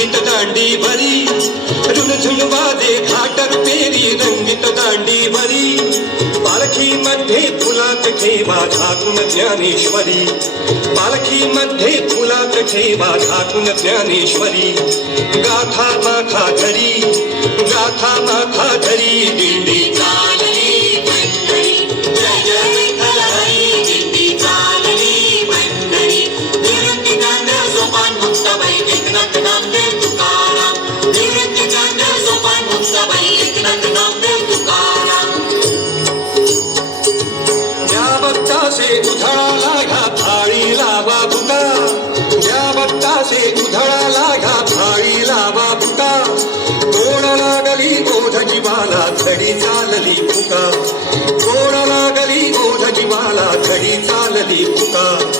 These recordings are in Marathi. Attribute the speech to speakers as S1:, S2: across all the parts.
S1: रंगीत दांडी भरी. झुनझुनवा दे घाटात पेरी रंगीत दांडी भरी. पालखी मध्ये फुलात ठेवा घातून ज्ञानेश्वरी. पालखी मध्ये फुलात ठेवा घातून ज्ञानेश्वरी. गाथा माथा धरी गाथा माथा धरी दिंडी असे दुधळा लागा थाळी लावा बुका गोड लागली गोध जीवाला थडी चालली फुका. गोड लागली गोध जीवाला थडी चालली फुका.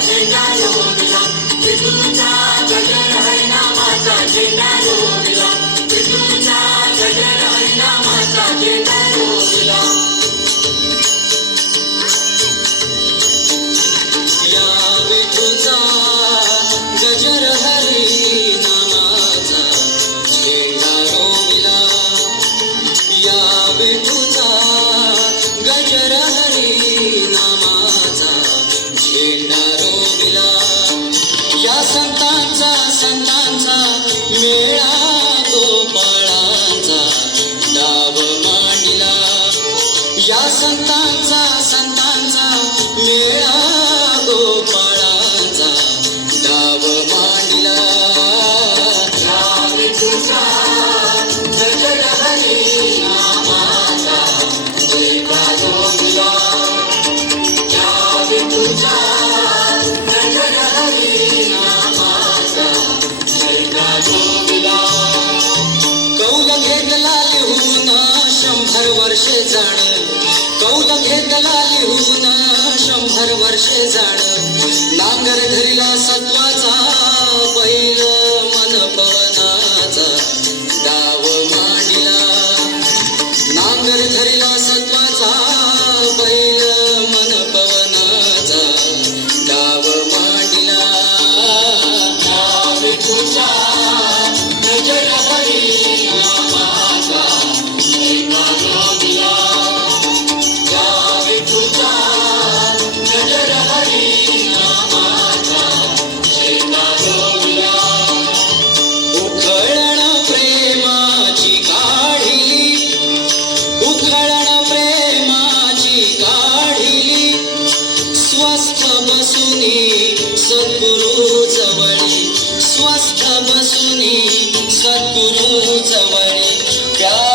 S2: झेंडा रोविला विष्णूचा गजर
S3: आहे नामाचा गजर हरी नामाचा झेंडा रोविला या
S2: विष्णूचा गजर
S3: शेजाड नांगर धरिला सत्वाचा सद्गुरु जवळी त्या